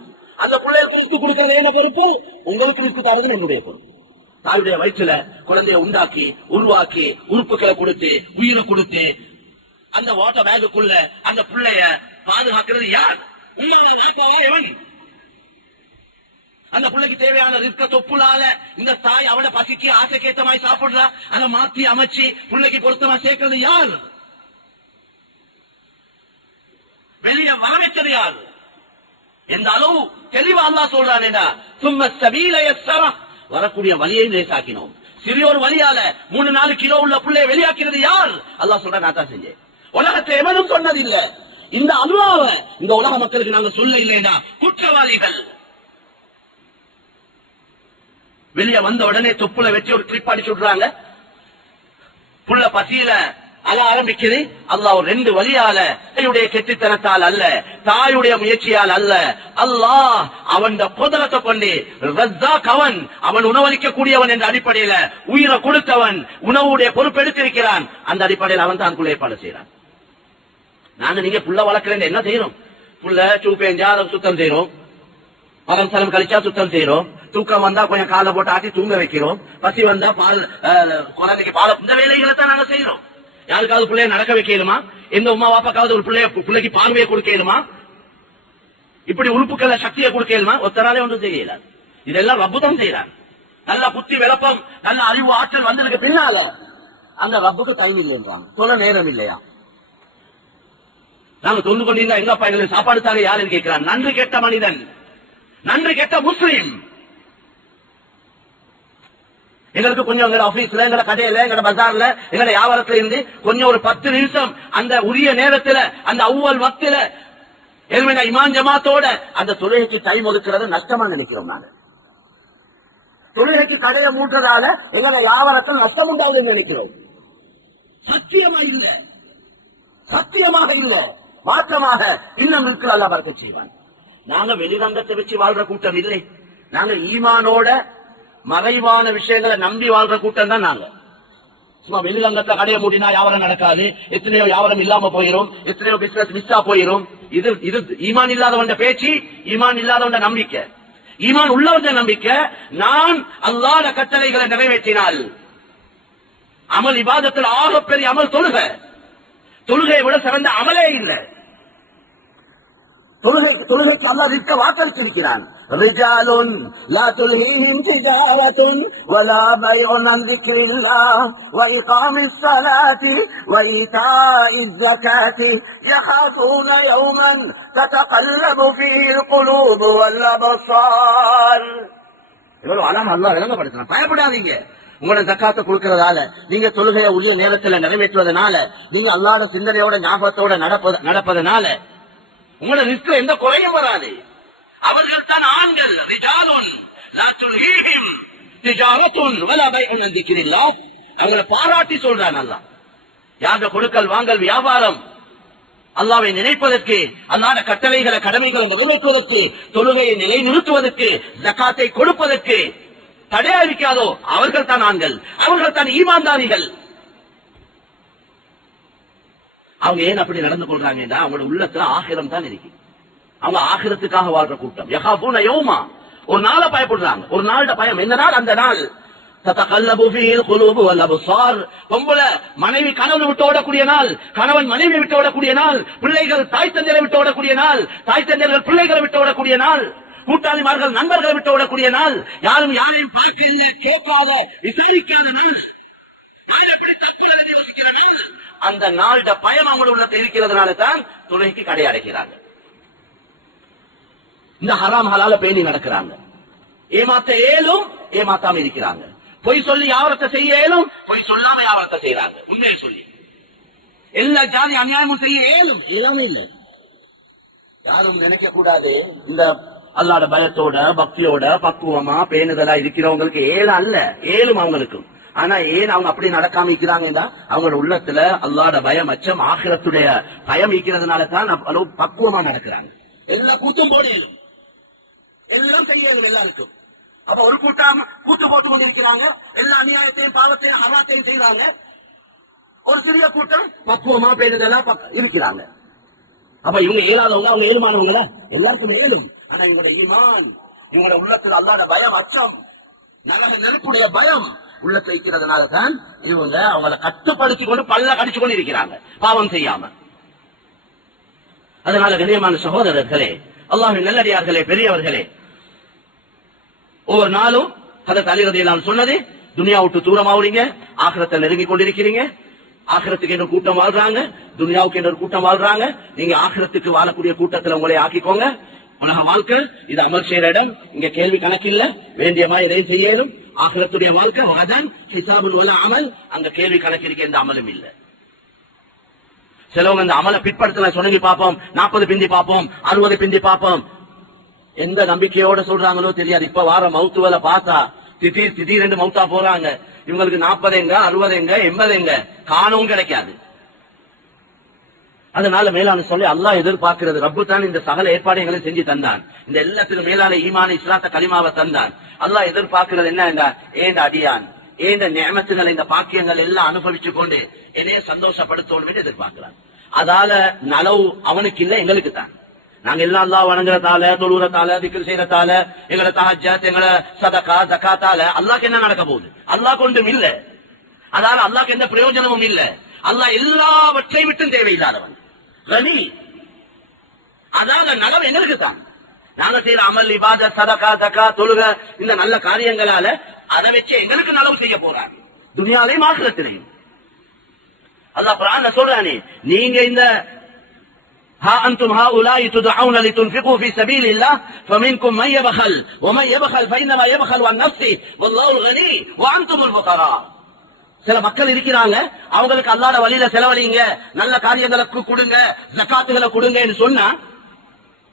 அந்த பிள்ளைகளுக்கு ரிஸ்க் கொடுக்கிறது என்ன பொறுப்பு? உங்களுக்கு ரிஸ்க் தரது என்னுடைய பொறுப்பு. தாயுடைய வயிற்றுல குழந்தைய உண்டாக்கி, உருவாக்கி, உறுப்புகளை கொடுத்து, உயிரை கொடுத்து, அந்த வாட்டர் பேக்குள்ள அந்த பிள்ளைய பாதுகாக்கிறது யார்? எவன்? அந்த பிள்ளைக்கு தேவையான ரிஸ்க தொப்புளால இந்த தாய் அவட பசிக்கு ஆசைக்கேத்த மாதிரி சாப்பிடுறா, அதை மாத்தி அமைச்சு பிள்ளைக்கு பொருத்தமா சேர்க்கிறது யார்? வெளியே வரவச்சது யார்? எந்த அளவு தெளிவா அல்லாஹ் சொல்றானேடா, சும்ம சபீல யஸ்ஸரா, வரக்கூடிய வலியை லேசாக்கினோம். சிறியோர் வலியால 3-4 கிலோ உள்ள பிள்ளையை வெளியாக்கிறது யார்? அல்லாஹ் சொல்ற, நான் தான் செஞ்சேன். உலகத்தை எவனும் சொன்னதில்ல. இந்த அல்லாஹ்வை இந்த உலக மக்களுக்கு நாங்க சொல்ல இல்லைனா குற்றவாளிகள். வெளியே வந்த உடனே தொப்புல வச்சு ஒரு ட்ரிப் அடிச்சு விடுறாங்க. புள்ள பசியில அழ ஆரம்பிக்குது. அல்லாஹ் ஒரு 2 வழியால, என்னுடைய கெட்டித்தனத்தால் அல்ல, தாயுடைய முயற்சியால் அல்ல, அல்லாஹ் அவன் குதிரத்தை கொண்டு ரஸாக், அவன் உணவளிக்க கூடியவன் என்ற அடிப்படையில உயிரை கொடுத்தவன், உணவுடைய பொறுப்பு எடுத்திருக்கிறான். அந்த அடிப்படையில் அவன் தான் ஏற்பாடு செய்யறான். நாங்க நீங்க புள்ள வளர்க்கிறேன் என்ன செய்யறோம்? புள்ள சூப்பேஞ்சா சுத்தம் செய்யறோம், மரம் சலம் கழிச்சா சுத்தம் செய்யறோம், தூக்கம் வந்தா கொஞ்சம் காலை போட்டு ஆட்டி தூங்க வைக்கிறோம், பசி வந்தா பால் குழந்தைக்கு பால், இந்த வேலைகளை தான் நாங்க செய்யறோம். யாருக்காவது பிள்ளைய நடக்க வைக்கலுமா? எந்த உமா வாப்பாக்காவது ஒரு பிள்ளைக்கு பார்வையை கொடுக்கலுமா? இப்படி உறுப்புக்களை சக்தியை கொடுக்கலுமா? ஒத்தராலே ஒன்றும் செய்யல. இதெல்லாம் ரப்பு தான் செய்யறாங்க. நல்ல புத்தி விளப்பம், நல்ல அறிவு ஆற்றல் வந்ததுக்கு பின்னால அந்த ரப்புக்கு டைம் இல்லைன்றாங்க, சொல்ல நேரம் இல்லையா? நாங்க தொண்டு கொண்டிருந்தா எங்க அப்பா எங்களுக்கு சாப்பாடு தாங்க யாருன்னு கேட்கிறான். நன்றி கெட்ட மனிதன், நன்றி கெட்ட முஸ்லிம். எங்களுக்கு கொஞ்சம் எங்க ஆபீஸ்ல, எங்க கடையில, எங்க பஜார்ல, எங்க வியாபாரத்துல இருந்து கொஞ்சம் ஒரு 10 நிமிஷம் அந்த உரிய நேரத்துல, அந்த அவ்வல் வக்தில இமான் ஜமாத்தோட அந்த தொழுகைக்கு டைம் ஒதுக்குறது நஷ்டமா நினைக்கிறோம். நாங்க தொழுகைக்கு கடையை மூட்டுறதால எங்க வியாபாரத்தில் நஷ்டம் உண்டாகுதுன்னு நினைக்கிறோம். சத்தியமா இல்ல, சத்தியமாக இல்ல, மாற்றமாக இன்னும் இருக்கிற அல்லாஹ் பரக்கத் செய்வான். நாங்க வெளிரங்கத்தை வச்சு வாழ்ற கூட்டம் இல்லை. நாங்க ஈமானோட மறைவான விஷயங்களை நம்பி வாழ்ற கூட்டம் தான் நாங்க. சும்மா வெளிரங்கத்தை கடையை மூடினா வியாபாரம் நடக்காது, எத்தனையோ வியாபாரம் இல்லாம போயிரும், எத்தனையோ பிசினஸ் மிஸ்ஸா போயிரும். இது ஈமான் இல்லாதவண்ட பேச்சு, ஈமான் இல்லாதவண்ட நம்பிக்கை. ஈமான் உள்ளவண்ட நம்பிக்கை, நான் அல்லாஹ்வுடைய கட்டளைகளை நிறைவேற்றினால் அமல் இபாதத்தில் ஆகப்பெரிய அமல் தொழுகை. தொழுகையை விட சிறந்த அமலே இல்லை. தொழுகைக்கு அல்லாஹ் ரிஸ்க வாக்களித்திருக்கிறான். ரிஜாலுன் லா துல்ஹீஹிம் திஜாரத்துன் வலா பைஉன் அன் ذிக்ரில்லாஹ் வ இகாமிஸ் ஸலாத்தி வ ஈதாஇஸ் ஸகாத்தி யகாஃபூன யௌமன் ததகல்லபு ஃபீஹில் குலூபு வல் அப்சார். இவ்வளவு அலாம் அல்லாஹ் விளங்கப்படுத்துறான். பயப்படாதீங்க. உங்களோட ஜக்காத்தை கொடுக்கறதால, நீங்க தொழுகையை உரிய நேரத்தில் நிறைவேற்றுவதனால, நீங்க அல்லாஹ்வுடைய சிந்தனையோட ஞாபகத்தோட நடப்பதனால உங்களோட ரிஸ்க்ல எந்த குறையும் வராது. அவர்கள் தான் ஆண்கள். ரிஜாலுன் லா துல்ஹீஹிம் திஜாரத்துன் வலா பைஉன் அன் ذிக்ரில்லாஹ். அவங்களை பாராட்டி சொல்றான் அல்லாஹ். யாருடைய கொடுக்கல் வாங்கல் வியாபாரம் அல்லாஹ்வை நினைப்பதற்கு, அல்லாஹ்வுடைய கட்டளைகளை கடமைகளை நிறைவேற்றுவதற்கு, தொழுகையை நிலைநிறுத்துவதற்கு, ஜக்காத்தை கொடுப்பதற்கு தடையா இருக்காதோ அவர்கள் தான் ஆண்கள், அவர்கள் தான் ஈமான்தாரிகள். அவங்க ஏன் அப்படி நடந்து கொள்றாங்கன்னா அவங்களோட உள்ளத்துல ஆகிரம் தான் இருக்கு. அவங்க ஆகிரத்துக்காக வாழ்ற கூட்டம். யகாஃபூன யௌமா, ஒரு நாளை பயப்படுறாங்க. ஒரு நாளோட பயம் என்ன நாள்? அந்த நாள் ததகல்லபு ஃபீஹில் குலூபு வல் அப்சார். பொம்பளை மனைவி கணவன் விட்டு ஓடக்கூடிய நாள், கணவன் மனைவி விட்டு ஓடக்கூடிய நாள், பிள்ளைகள் தாய் தந்தையரை விட்டு ஓடக்கூடிய நாள், தாய் தந்தையர்கள் பிள்ளைகளை விட்டு ஓடக்கூடிய நாள், கூட்டாளிமார்கள் நண்பர்களை விட்டு ஓடக்கூடிய நாள், யாரும் யாரையும் பார்க்க கேட்காத விசாரிக்காத நாள், எப்படி தற்கொலை யோசிக்கிற நாள். அந்த நாளோட பயம் அவங்களோட உள்ளத்தில் இருக்கிறதுனால தான் தொழுகைக்கு கடை அடைக்கிறாங்க. இந்த ஹராம் ஹலால பேணி நடக்கிறாங்க. ஏமாத்த ஏலும் ஏமாத்தாம இருக்கிறாங்க. பொய் சொல்லி வியாபாரத்தை செய்ய ஏலும், பொய் சொல்லாம வியாபாரத்தை செய்யறாங்க. உண்மையை சொல்லி எல்லா ஜாதி அநியாயமும் செய்ய ஏலும், இல்லாம இல்லை. யாரும் நினைக்க கூடாது இந்த அல்லாஹ்வுடைய பயத்தோட பக்தியோட பக்குவமா பேணுதலா இருக்கிறவங்களுக்கு ஏல அல்ல, ஏலும் அவங்களுக்கும். ஆனா ஏன் அவங்க அப்படி நடக்காம இருக்கிறாங்கன்னா அவங்களோட உள்ளத்துல அல்லாஹ்வுடைய பயம், அச்சம், ஆகிரத்துடைய பயம் இருக்கிறதுனால தான் பக்குவமா நடக்கிறாங்க. எல்லா கூத்தும் போடியும் எல்லாம் செய்யணும் எல்லாருக்கும். அப்ப ஒரு கூட்டம் கூத்து போட்டு கொண்டிருக்கிறாங்க, எல்லா அநியாயத்தையும் பாவத்தையும் ஹராத்தையும் செய்யறாங்க. ஒரு சிறிய கூட்டம் பக்குவமா பேணுதலா இருக்கிறாங்க. அப்ப இவங்க ஏழாதவங்க, அவங்க ஏழுமானவங்கள எல்லாருக்கும் ஏழும். ஆனா இவங்களோட ஈமான், இவங்களோட உள்ளத்துல அல்லாஹ்வுடைய பயம், அச்சம், நரக நெருப்புடைய பயம் உள்ளத்தை வைக்கிறதுனால தான் இவங்க அவங்களை கட்டுப்படுத்தி கொண்டு பல்ல கடிச்சு கொண்டு இருக்கிறாங்க, பாவம் செய்யாம. அதனால கண்ணியமான சகோதரர்களே, அல்லாஹ்வின் நல்லடியார்களே, பெரியவர்களே, ஒவ்வொரு நாளும் ஹதரத் அலி ரலியல்லாஹு அன்ஹு சொன்னது, துனியா விட்டு தூரமாவுறீங்க, ஆகிரத்தை நெருங்கி கொண்டிருக்கிறீங்க. ஆகிரத்துக்கு என்ற கூட்டம் வாழ்றாங்க, துனியாவுக்கு என்ற கூட்டம் வாழ்றாங்க. நீங்க ஆகிரத்துக்கு வாழக்கூடிய கூட்டத்தில் உங்களை ஆக்கிக்கோங்க. உலக வாழ்க்கை இது அமல் செய்யற இடம், இங்க கேள்வி கணக்கில்ல, வேண்டியமா எதையும் செய்யலும். ஆகிரத்துடைய வாழ்க்கை வதன் ஹிசாபுல் வல அமல், அங்க கேள்வி கணக்கிற்கு எந்த அமலும் இல்லை. சிலவங்க இந்த அமலை பிற்படுத்தல சொன்னி பார்ப்போம், 40 பிந்தி பார்ப்போம், 60 பிந்தி பார்ப்போம். எந்த நம்பிக்கையோட சொல்றாங்களோ தெரியாது. இப்ப வார மவுத்துவலை பார்த்தா திடீர் திடீரென்று மவுத்தா போறாங்க. இவங்களுக்கு 40 எங்க, 60 எங்க, 80 எங்க காணவும் கிடைக்காது. அதனால மேலான சொல்லி அல்லாஹ் எதிர்பார்க்கிறது, ரப்பு தான் இந்த சகல ஏற்பாடுகளை செஞ்சு தந்தான், இந்த எல்லாத்துக்கும் மேலான ஈமான இஸ்லாத்த கலிமாவை தந்தான். அல்லாஹ் எதிர்பார்க்கிறது என்ன? ஏண்ட அடியான் ஏண்ட நியமத்துகள் இந்த பாக்கியங்கள் எல்லாம் அனுபவிச்சு கொண்டு என்னைய சந்தோஷப்படுத்தணும் எதிர்பார்க்கிறான். அதால நலவு அவனுக்கு இல்ல, எங்களுக்கு தான். நாங்க எல்லாம் அல்லாஹ் வணங்குறதால, தொழுறதால, திக்ர் செய்யறதால, எங்களை தஹஜ்ஜத், எங்களை சதகா ஜகாத்தால அல்லாஹ்க்கு என்ன நடக்க போகுது? அல்லாஹ் கொண்டும் இல்ல. அதால அல்லாஹ்க்கு எந்த பிரயோஜனமும் இல்ல. அல்லாஹ் எல்லாவற்றை விட்டும் தேவையில்லாதவன், கனி. அதால நலவு எங்களுக்கு தான். நாங்க செய்யற அமல், இபாதத், சதகா ஜகா, தொழுக, இந்த நல்ல காரியங்களால அதை வச்சு எங்களுக்கு நலவு செய்ய போறாங்க, துனியாலையும் ஆখিরাத்திலையும். அல்லாஹ் குர்ஆன்ல சொல்றானே, நீங்க இந்த ها أنتم هؤلاء تدعون لتنفقوا في سبيل الله فمنكم من يبخل ومن يبخل فإنما يبخل عن نفسه والله الغني وأنتم الفقراء. சில மக்கள் இருக்கிறாங்க, அவங்களுக்கு அல்லாஹ்ட வழியில செலவழிங்க, நல்ல காரியங்களுக்கு கொடுங்க, ஜகாத்துகளை கொடுங்கன்னு சொன்னா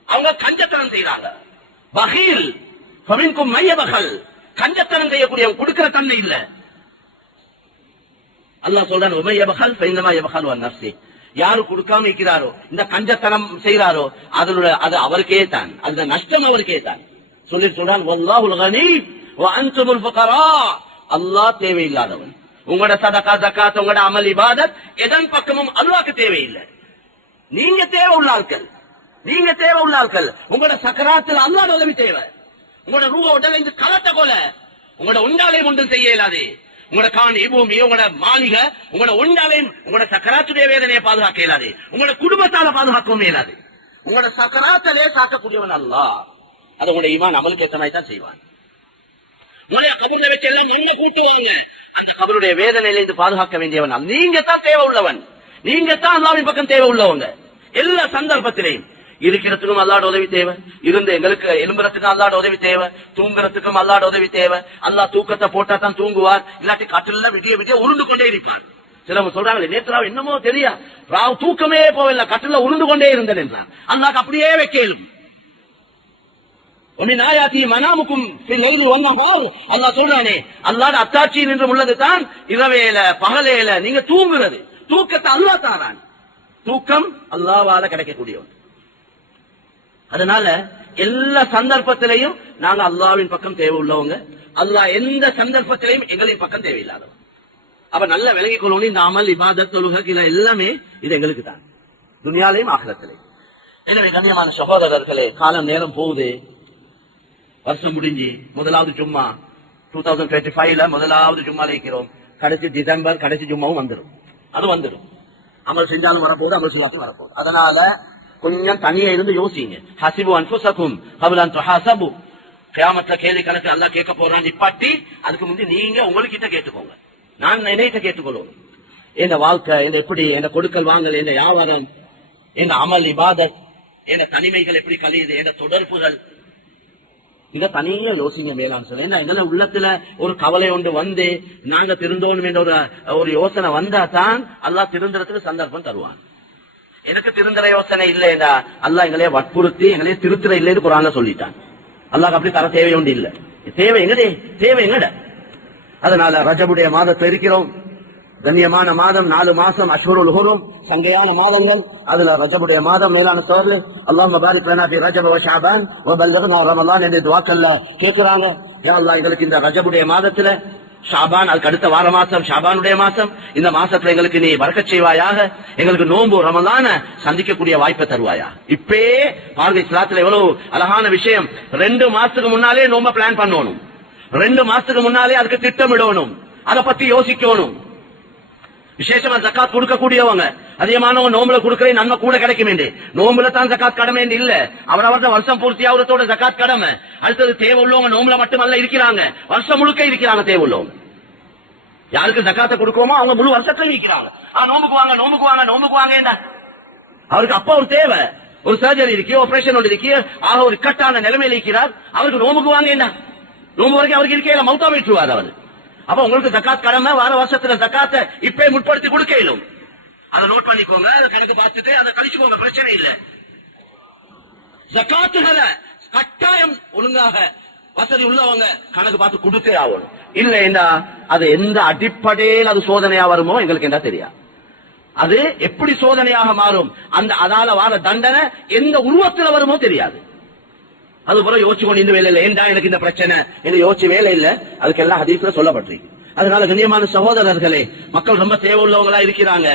அவங்க கஞ்சத்தனம் செய்யறாங்க. பகீல் ஃபமின்கும் மை யபகல், கஞ்சத்தனம் செய்யக்கூடியவங்க, கொடுக்கிற தன்மை இல்ல. அல்லாஹ் சொல்றான், உமை யபகல் ஃபஇன்னமா யபகல் அன் நஃப்ஸி. யாரு கொடுக்காம இருக்கிறாரோ, இந்த கஞ்சத்தனம் செய்யறாரோ, அது அவருக்கே தான், அந்த நஷ்டம் அவருக்கே தான். சொல்றான், வல்லாஹுல் கனி வ அன்துமுல் ஃபுகரா. அல்லாஹ் தேவையில்லாதவன். உங்களோட சதகா ஜகாத், உங்களோட அமல் இபாதத் எதன் பக்கமும் அல்லாஹ்க்கு தேவையில்லை. நீங்க தேவை உள்ள ஆட்கள், நீங்க தேவை உள்ள ஆட்கள். உங்களோட சக்கராத்தில் அல்லாஹ்வோட உதவி தேவை. உங்களோட ரூஹ உடல இந்த கலட்ட கொல உங்களோட உண்டாலையும் ஒன்றும் செய்ய இயலாது. உங்களோட காணி பூமி, உங்களோட மாளிகை, உங்களோட உண்டாலையும் உங்களோட சக்கராத்துடைய வேதனையை பாதுகாக்க இயலாது. உங்களோட குடும்பத்தால பாதுகாக்கவும் இயலாது. உங்களோட சக்கராத்திலே சாக்கக்கூடியவன் அல்லாஹ். அது உங்களோட ஈமான் அமலுக்கு ஏற்ற மாதிரி தான் செய்வான். உங்களுடைய கபர்ல வச்சு எல்லாம் மண்ணை கூட்டுவாங்க, அந்த கபருடைய வேதனையிலிருந்து பாதுகாக்க வேண்டியவன் நீங்க தான் தேவை உள்ளவன். நீங்க தான் அல்லாஹ்வின் பக்கம் தேவை உள்ளவங்க. எல்லா சந்தர்ப்பத்திலையும் இருக்கிறதுக்கும் அல்லாஹ்வோட உதவி தேவை, இருந்து எங்களுக்கு எலும்புறதுக்கும் அல்லாஹ்வோட உதவி தேவை, தூங்குறதுக்கும் அல்லாஹ்வோட உதவி தேவை. அல்லாஹ் தூக்கத்தை போட்டா தான் தூங்குவார், இல்லாட்டி கட்டில விடிய விடிய உருண்டு கொண்டே இருப்பார். சிலவங்க சொல்றாங்க, நேற்று என்னமோ தெரியா ராவ் தூக்கமே போவில்லை, கட்டில உருண்டு கொண்டே இருந்தேன் என்றான். அல்லாஹ் அப்படியே வைக்கலும். மனாமுக்கும் அல்லாஹ் சொல்றானே, அல்லாஹ்வோட அத்தாட்சி என்று உள்ளது தான் இரவேல பகலேல நீங்க தூங்குறது. தூக்கத்தை அல்லாஹ் தாரான். தூக்கம் அல்லாஹ்வால கிடைக்கக்கூடியவன். அதனால எல்லா சந்தர்ப்பத்திலையும் நாங்க அல்லாஹ்வின் பக்கம் தேவை உள்ளவங்க. அல்லாஹ் எந்த சந்தர்ப்பத்திலையும் எங்களின் பக்கம் தேவையில்லாதவன். அப்ப நல்ல விளங்கிக் கொள்ளணும், இந்த அமல் இபாதத் தொழுகை எல்லாமே இது எங்களுக்கு தான், துனியாலையும் ஆகிரத்திலையும். எனவே கண்ணியமான சகோதரர்களே, காலம் நேரம் போகுது, வருஷம் முடிஞ்சு முதலாவது ஜும்மா 2025ல முதலாவது ஜும்மால இருக்கிறோம். கடைசி டிசம்பர் கடைசி ஜும்மாவும் வந்துடும். அது வந்துடும். அமல் செஞ்சாலும் வரப்போகுது, அமல் செய்யாலும் வரப்போகுது. அதனால கொஞ்சம் தனியா இருந்து யோசிங்க. ஹசிபு அன்ஃபுஸகும் கப்ல அன் துஹாஸபு. கியாமத்துல கேள்வி கணக்கு அல்லாஹ் கேட்க போறான். நிப்பாட்டி அதுக்கு முந்தி நீங்க உங்ககிட்ட கேட்டுக்கோங்க, நான் என்னைட்ட கேட்டுக்கொள்ளும். என் வாழ்க்கை என்ன, எப்படி என்ன கொடுக்கல் வாங்கல், என்ன வியாபாரம், என்ன அமல் இபாதத், என்ன தனிமைகள் எப்படி கழியுது, என்ன தொடர்புகள், இதை தனியா யோசிங்க மேலான்னு சொல்ல. ஏன்னா எங்களை உள்ளத்துல ஒரு கவலை ஒன்று வந்து நாங்க திருந்தோணும் என்ற ஒரு யோசனை வந்தா தான் அல்லாஹ் திருந்துறதுக்கு சந்தர்ப்பம் தருவான். எனக்கு திருந்துற யோசனை இல்லையா, அல்லாஹ் எங்களைய வற்புறுத்தி எங்களைய திருத்துற இல்லைன்னு குர்ஆன்ல சொல்லிட்டான். அல்லாஹ் அப்படி தர தேவை ஒன்று இல்ல, தேவை எங்கடே, தேவை எங்கட. அதனால ரஜபுடைய மாதத்தை இருக்கிறோம், கண்ணியமான மாதம், 4 மாசம் அஷ்ஹுருல் ஹுரும், சங்கையான மாதங்கள். அதுல ரஜபுடைய மாதம் மேலான சோர்ல அல்லாஹும்ம பாரிக் லனா ஃபீ ரஜப வ ஷஅபான் வ பல்லிக்னா ரமலான் என்ற துஆக்கல்ல கேக்குறாங்க. யா அல்லாஹ் எங்களுக்கு இந்த ரஜபுடைய மாதத்துல, ஷாபான் அதுக்கு அடுத்த வார மாசம் ஷாபானுடைய மாசம், இந்த மாசத்துல எங்களுக்கு நீ பரக்கத் செய்வாயாக, எங்களுக்கு நோன்பு ரமலான சந்திக்கக்கூடிய வாய்ப்பை தருவாயா. இப்பே பாருங்க, இஸ்லாத்துல எவ்வளவு அழகான விஷயம். 2 மாசத்துக்கு முன்னாலே நோம்ப பிளான் பண்ணணும், 2 மாசத்துக்கு முன்னாலே அதுக்கு திட்டமிடணும், அதை பத்தி யோசிக்கணும். விசேஷமா ஜக்காத் கொடுக்கக்கூடியவங்க அதிகமானவங்க நோம்புல கொடுக்கற நன்மை கூட கிடைக்கும். நோம்புல தான் ஜக்காத் கடமை இல்ல, அவரவர்த வருஷம் பூர்த்தி ஆகுறதோட ஜக்காத் கடமை. அடுத்தது தேவை உள்ளவங்க நோம்புல மட்டுமல்ல இருக்கிறாங்க, வருஷம் முழுக்க இருக்கிறாங்க தேவை உள்ளவங்க. யாருக்கு ஜக்காத்தை கொடுக்கோமோ அவங்க முழு வருஷத்துல இருக்கிறாங்க. நோம்புக்கு வாங்க, நோம்புக்கு வாங்க, நோம்புக்கு வாங்க. அவருக்கு அப்ப ஒரு தேவை, ஒரு சர்ஜரி இருக்கு, ஆபரேஷன் ஒன்று இருக்கு, ஆக ஒரு கட்டான நிலைமையில இருக்கிறார். அவருக்கு நோம்புக்கு வாங்க, நோம்பு வரைக்கும் அவருக்கு இருக்கையில மௌத்தா போயிட்டுருவார் அவர். அப்ப உங்களுக்கு ஜக்காத் கடமை, வார வருஷத்துல ஜக்காத்தை இப்பே முற்படுத்தி கொடுக்க இயலும். அதை நோட் பண்ணிக்கோங்க, அதை கணக்கு பார்த்துட்டு அதை கழிச்சுக்கோங்க, பிரச்சனை இல்லை. ஜக்காத்துகளை கட்டாயம் ஒழுங்காக வசதி உள்ளவங்க கணக்கு பார்த்து கொடுத்தே ஆகணும். இல்லைன்னா அது எந்த அடிப்படையில் அது சோதனையா வருமோ எங்களுக்கு என்ன தெரியாது. அது எப்படி சோதனையாக மாறும், அந்த அதால வார தண்டனை எந்த உருவத்தில் வருமோ தெரியாது. அது போல யோசிச்சு கொண்டு இந்த வேலை இல்லை, ஏண்டா எனக்கு இந்த பிரச்சனை என்று யோசிச்சு வேலை இல்லை. அதுக்கெல்லாம் ஹதீஸ்ல சொல்லப்பட்டிருக்கு. அதனால கண்ணியமான சகோதரர்களே, மக்கள் ரொம்ப தேவை உள்ளவங்களா இருக்கிறாங்க.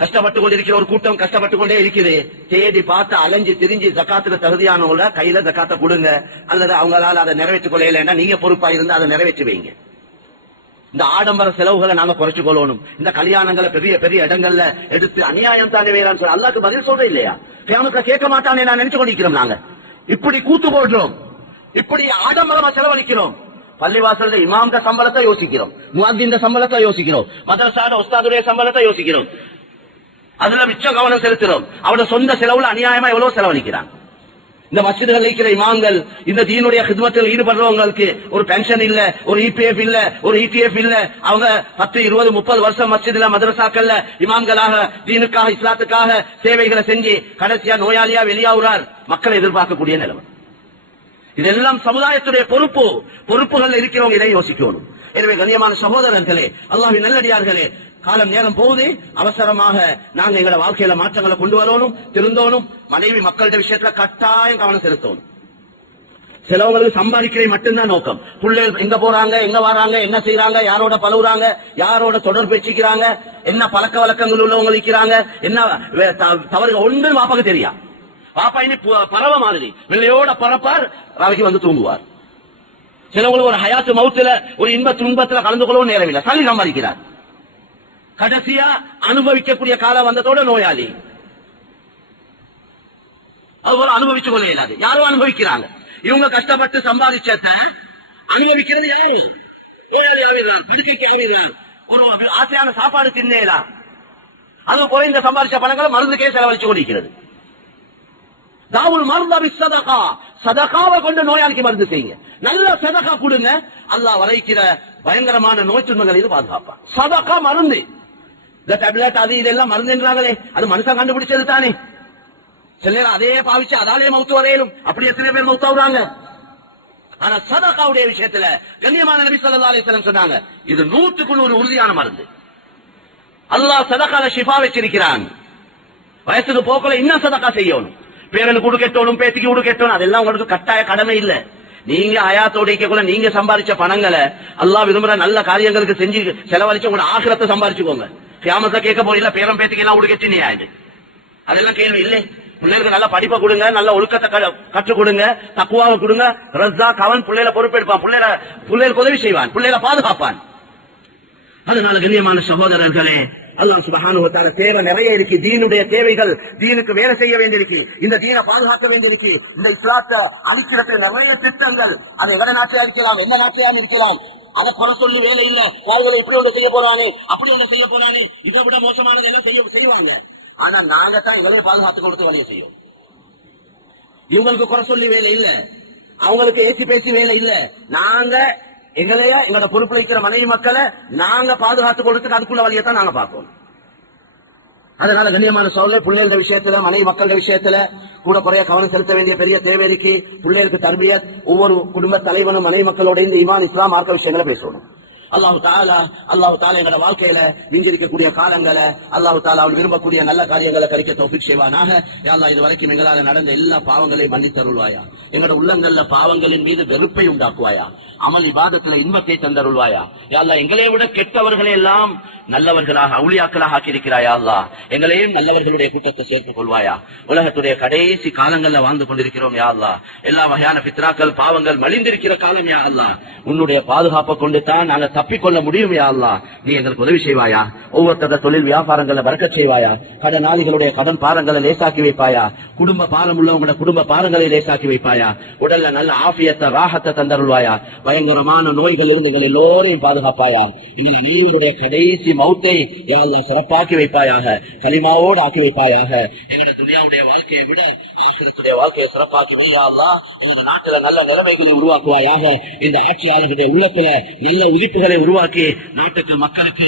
கஷ்டப்பட்டு கொண்டிருக்கிற ஒரு கூட்டம் கஷ்டப்பட்டு கொண்டே இருக்குது. தேடி பார்த்து அலைஞ்சு திரிஞ்சு ஜக்காத்துல தகுதியானவங்கள கையில ஜக்காத்தை கொடுங்க, அல்லது அவங்களால அதை நிறைவேற்றிக் கொள்ளையில நீங்க பொறுப்பா இருந்து அதை நிறைவேற்றி வைங்க. இந்த ஆடம்பர செலவுகளை நாங்க குறைச்சு கொள்ளணும். இந்த கல்யாணங்களை பெரிய பெரிய இடங்கள்ல எடுத்து அநியாயம் தானே வேறான்னு சொல்ல அல்லாஹ்க்கு பதில் சொல்ற இல்லையா? கியாமத்துல கேட்க மாட்டானே நான் நினைச்சு கொண்டிருக்கிறோம். நாங்க இப்படி கூத்து போடுறோம், இப்படி ஆடம்பரமா செலவழிக்கிறோம். பள்ளிவாசல்ல இமாம்ட சம்பளத்தை யோசிக்கிறோம், முஅத்தின் சம்பளத்தை யோசிக்கிறோம், மதரசாட உஸ்தாதுடைய சம்பளத்தை யோசிக்கிறோம். அதுல மிச்ச கவனம் செலுத்துறோம். அவரோட சொந்த செலவுல அநியாயமா எவ்வளவு செலவழிக்கிறான். இந்த மஸ்ஜிதுகள் இருக்கிற இமாம்கள், இந்த தீனுடைய ஹித்மத்தில் ஈடுபடுறவங்களுக்கு ஒரு பென்ஷன் இல்ல, ஒரு இபிஎஃப் இல்ல, ஒரு இடிஎஃப் இல்ல. அவங்க 10, 20, 30 வருஷம் மஸ்ஜிதுல மதரசாக்கள்ல இமாம்களாக தீனுக்காக இஸ்லாத்துக்காக சேவைகளை செஞ்சு கடைசியா நோயாளியா வெளியாகிறார். மக்களை எதிர்பார்க்கக்கூடிய நிலைமை. இதெல்லாம் சமுதாயத்துடைய பொறுப்புகள் இருக்கிறவங்க இதை யோசிக்கணும். எனவே கண்ணியமான சகோதரர்களே, அல்லாஹ்வின் நல்லடியார்களே, காலம் நேரம் போகுது. அவசரமாக நாங்க எங்களோட வாழ்க்கையில மாற்றங்களை கொண்டு வரணும், திருந்தோணும். மனைவி மக்களுடைய விஷயத்துல கட்டாயம் கவனம் செலுத்தணும். சிலவங்களுக்கு சம்பாதிக்கிறே மட்டும்தான் நோக்கம். பிள்ளைகள் எங்க போறாங்க, எங்க வராங்க, என்ன செய்யறாங்க, யாரோட பழகுறாங்க, யாரோட தொடர்பு வச்சுக்கிறாங்க, என்ன பழக்க வழக்கங்கள் உள்ளவங்க இருக்கிறாங்க, என்ன தவறு ஒன்று பாப்பாக்கு தெரியா. பாப்பா இனி பறவ மாதிரி வெள்ளையோட பறப்பார், ராவைக்கு வந்து தூங்குவார். சிலவங்களுக்கு ஒரு ஹயாத்து மவுத்துல ஒரு இன்ப துன்பத்துல கலந்து கொள்ளவும் நேரம் இல்லை, சளி சம்பாதிக்கிறார். கடைசியா அனுபவிக்கக்கூடிய காலம் வந்ததோட நோயாளி. அதுபோல அனுபவிச்சு கொள்ள இயலாது. யாரும் அனுபவிக்கிறாங்க. இவங்க கஷ்டப்பட்டு சம்பாதிச்சத அனுபவிக்கிறது யாரு? நோயாளி ஆகிறான், படுக்கைக்கு ஆகிறான், ஒரு ஆசையான சாப்பாடு தின்னேலாம். அது போல இந்த சம்பாதிச்ச பணங்களை மருந்துக்கே செலவழிச்சு கொண்டிருக்கிறது. தாவுல் மருந்தாவி சதகா, சதகாவை கொண்டு நோயாளிக்கு மருந்து செய்யுங்க. நல்ல சதகா கொடுங்க, அல்லாஹ் வரைக்கிற பயங்கரமான நோய் துன்பங்களில் பாதுகாப்பான். சதகா மருந்து. இந்த டேப்லெட் அது இதெல்லாம் மருந்து என்றாங்களே, அது மனுஷன் கண்டுபிடிச்சது தானே. சில நேரம் அதே பாவிச்சு அதாலே மௌத்து வரையிலும். அப்படி எத்தனை பேர் மௌத்தாவுறாங்க. ஆனா சதகாவுடைய விஷயத்துல கண்ணியமான நபி ஸல்லல்லாஹு அலைஹி வஸல்லம் சொன்னாங்க, இது 100க்கு 100 உறுதியான மருந்து. அல்லாஹ் சதகால ஷிஃபா வச்சிருக்கிறான். வயசுக்கு போக்கல இன்னும் சதகா செய்யணும். பேரனுக்கு கொடுக்கட்டோனும், பேத்திக்கு கொடுக்கட்டோனும், அதெல்லாம் உங்களுக்கு கட்டாய கடமை இல்ல. நீங்க ஆயாத்தோட நீங்க சம்பாதிச்ச பணங்களை அல்லாஹ் விரும்புற நல்ல காரியங்களுக்கு செஞ்சு செலவழிச்சு உங்களோட ஆகிரத்தை சம்பாதிச்சுக்கோங்க. கியாமத்தை கேட்க போறீங்களா, பேரம் பேத்திக்கு எல்லாம் உடுக்கச்சு நீ ஆயிடு, அதெல்லாம் கேள்வி இல்லை. பிள்ளைகளுக்கு நல்ல படிப்பை கொடுங்க, நல்ல ஒழுக்கத்தை கற்றுக் கொடுங்க, தக்குவாவை கொடுங்க. ரஸ்ஸா கவன் பிள்ளைகளை பொறுப்பெடுப்பான், பிள்ளைகளுக்கு உதவி செய்வான், பிள்ளைகளை பாதுகாப்பான். அதனால கண்ணியமான சகோதரர்களே, அல்லாஹ் சுப்ஹானஹு வ தஆலா தேவை நிறைய இருக்கு. தீனுடைய தேவைகள், தீனுக்கு வேலை செய்ய வேண்டியிருக்கு, இந்த தீனை பாதுகாக்க வேண்டியிருக்கு. இந்த இஸ்லாத்தை அழிக்கிறது நிறைய திட்டங்கள். அது எங்கட நாட்டிலே இருக்கலாம், எந்த நாட்டிலேயாவது இருக்கலாம். அதை குறை சொல்லி வேலை இல்ல. யாருகளை இப்படி ஒன்று செய்ய போறானே, அப்படி ஒன்று செய்ய போறானே, இதை விட மோசமானது எல்லாம் செய்வாங்க. ஆனா நாங்க தான் எங்களையே பாதுகாத்து கொடுத்து வழியை செய்யும். இவங்களுக்கு குறை சொல்லி வேலை இல்ல, அவங்களுக்கு ஏசி பேசி வேலை இல்ல. நாங்க எங்களைய எங்களோட பொறுப்புல இருக்கிற மனைவி மக்களை நாங்க பாதுகாத்து கொடுத்து அதுக்குள்ள வழியை தான் நாங்க பார்ப்போம். அதனால கண்ணியமான சோழ பிள்ளைகள விஷயத்துல, மனைவி மக்களோட விஷயத்துல கூட குறைய கவனம் செலுத்த வேண்டிய பெரிய தேவை இருக்கு. பிள்ளைகளுக்கு தர்பியத், ஒவ்வொரு குடும்ப தலைவனும் மனைவி மக்களோட இந்த ஈமான் இஸ்லாம் மார்க்க விஷயங்களை பேசணும். அல்லாஹு தாலா எங்களோட வாழ்க்கையில மிஞ்சிருக்கக்கூடிய காலங்களை அல்லாஹு தாலா அவன் விரும்பக்கூடிய நல்ல காரியங்களை கரிக்க தௌஃபீக் செய்வானாக. யா அல்லாஹ் இது வரைக்கும் எங்களால நடந்த எல்லா பாவங்களையும் மன்னித்தருள்வாயா. எங்களோட உள்ளங்கள்ல பாவங்களின் மீது வெறுப்பை உண்டாக்குவாயா. அமல் இபாதத்துல இன்பத்தை தந்தருள்வாயா. யா அல்லாஹ் எங்களை விட கெட்டவர்களை எல்லாம் நல்லவர்களாக அவுலியாக்களாக ஆக்கியிருக்கிறாயா. அல்லாஹ் எங்களையும் நல்லவர்களுடைய கூட்டத்தை சேர்த்துக் கொள்வாயா. உலகத்துடைய கடைசி காலங்கள்ல வாழ்ந்து கொண்டிருக்கிறோம். யா அல்லாஹ் எல்லா வகையான பித்ராக்கள் பாவங்கள் மலிந்திருக்கிற காலம். யா அல்லாஹ் உன்னுடைய பாதுகாப்பை கொண்டு தான் நாங்க தப்பிக்கொள்ள முடியும். யா அல்லாஹ் நீ எங்களுக்கு உதவி செய்வாயா. ஒவ்வொருத்தர தொழில் வியாபாரங்களை பறக்கச் செய்வாயா. கடனாளிகளுடைய கடன் பாரங்களை லேசாக்கி வைப்பாயா. குடும்ப பாரம் உள்ளவங்களோட குடும்ப பாரங்களை லேசாக்கி வைப்பாயா. உடல்ல நல்ல ஆஃபியத்தை ராகத்தை தந்தருள்வாயா. பயங்கரமான நோய்கள் இருந்து எங்கள் எல்லோரையும் பாதுகாப்பாயா. எங்களை நீங்களுடைய கடைசி மௌத்தை யா அல்லாஹ் சிறப்பாக்கி வைப்பாயாக. கலிமாவோடு ஆக்கி வைப்பாயாக. எங்களுடைய துனியாவுடைய வாழ்க்கையை விட ஆகிரத்துடைய வாழ்க்கையை சிறப்பாக்கி வை. யா அல்லாஹ் எங்க நாட்டில நல்ல நிலைமைகளை உருவாக்குவாயாக. இந்த ஆட்சியாளர்களுடைய உள்ளத்துல நல்ல உதிப்புகளை உருவாக்கி நாட்டுக்கு மக்களுக்கு